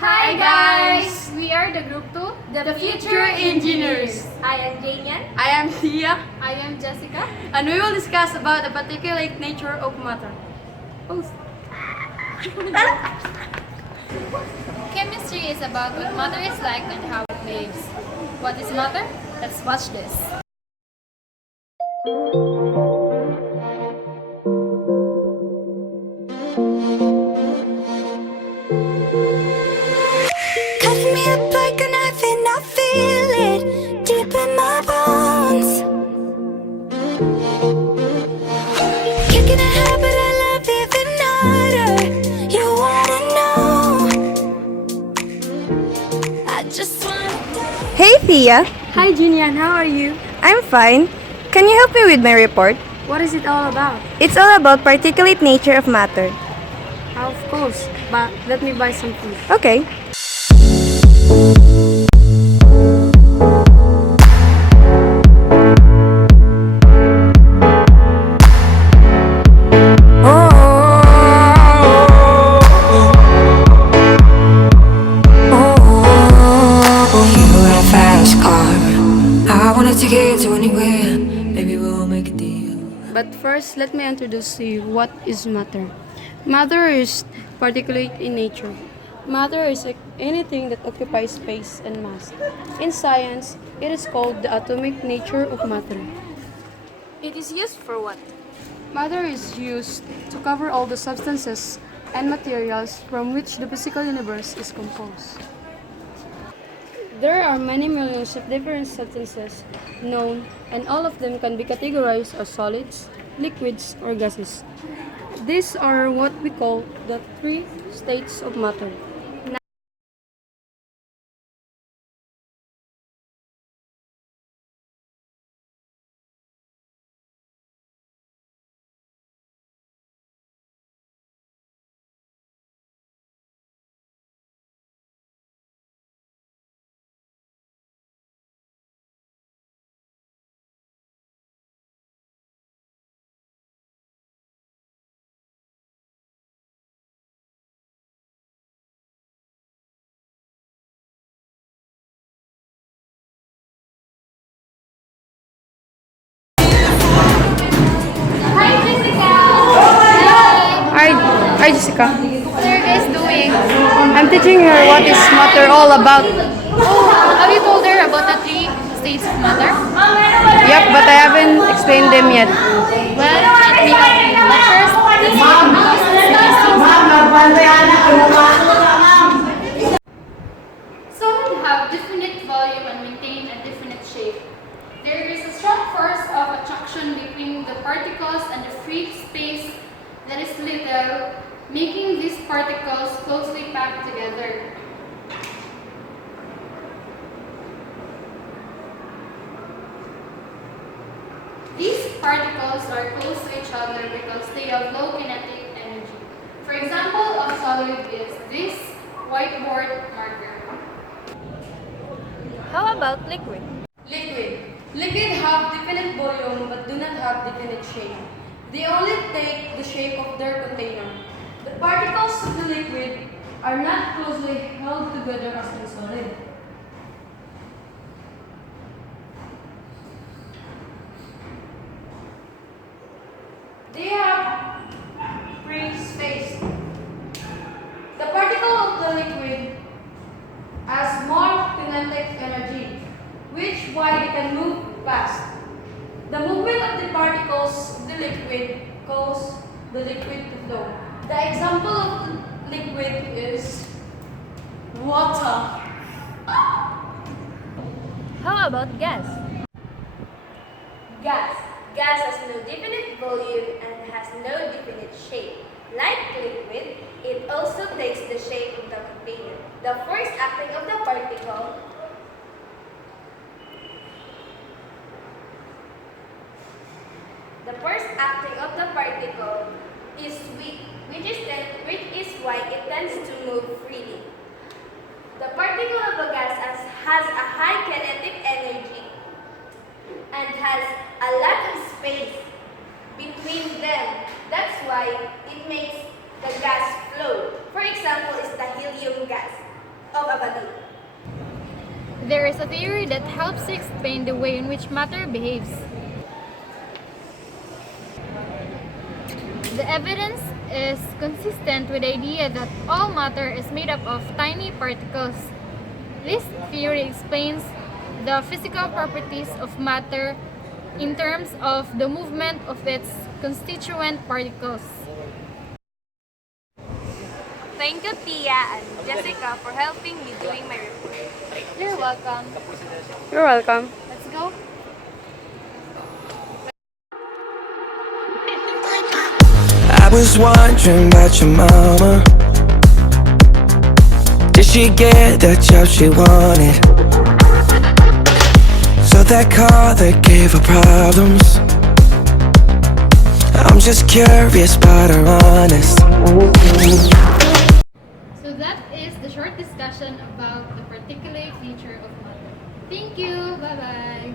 Hi guys! We are the group 2, The Future Engineers. I am Janian. I am Tia, I am Jessica. and we will discuss about the particulate nature of matter. Oh. Chemistry is about what matter is like and how it behaves. What is matter? Let's watch this. Cutting me up like a knife and I feel it deep in my bones. Kicking a habit I love even harder. You wanna know? I just wanna. Hey Thea, Hi Junian, how are you? I'm fine. Can you help me with my report? What is it all about? It's all about particulate nature of matter. Of course, but let me buy some food. Okay. Take it to anywhere, maybe we'll make a deal. But first, let me introduce to you what is matter. Matter is particulate in nature. Matter is anything that occupies space and mass. In science, it is called the atomic nature of matter. It is used for what? Matter is used to cover all the substances and materials from which the physical universe is composed. There are many millions of different substances known, and all of them can be categorized as solids, liquids, or gases. These are what we call the three states of matter. Hi Jessica. What are you guys doing? I'm teaching her what is matter all about. Have you told her about the three states of matter? Yep, but I haven't explained them yet. Well, let me help you. But first, let's look at the Solids have definite volume and maintain a definite shape. There is a strong force of attraction between the particles and the free space that is little, making these particles closely packed together. These particles are close to each other because they have low kinetic energy. For example, a solid is this whiteboard marker. How about liquid? Liquid have definite volume but do not have definite shape. They only take the shape of their container. The particles of the liquid are not closely held together as in solid. They have free space. The particle of the liquid has more kinetic energy, which why they can move fast. The movement of the particles of the liquid causes the liquid to flow. The example of the liquid is water. How about gas? Gas has no definite volume and has no definite shape. Like liquid, it also takes the shape of the container. The force acting of the particle is weak, which is why it tends to move freely. The particle of a gas has a high kinetic energy and has a lot of space between them. That's why it makes the gas flow. For example, is the helium gas. nagkakabaliw. There is a theory that helps to explain the way in which matter behaves. The evidence is consistent with the idea that all matter is made up of tiny particles. This theory explains the physical properties of matter in terms of the movement of its constituent particles. Thank you, Tia and Jessica, for helping me doing my report. You're welcome. You're welcome. Let's go. I was wondering about your mama. Did she get the job she wanted? So that car that gave her problems. I'm just curious but her honest. So that is the short discussion about the particulate nature of matter. Thank you. Bye-bye.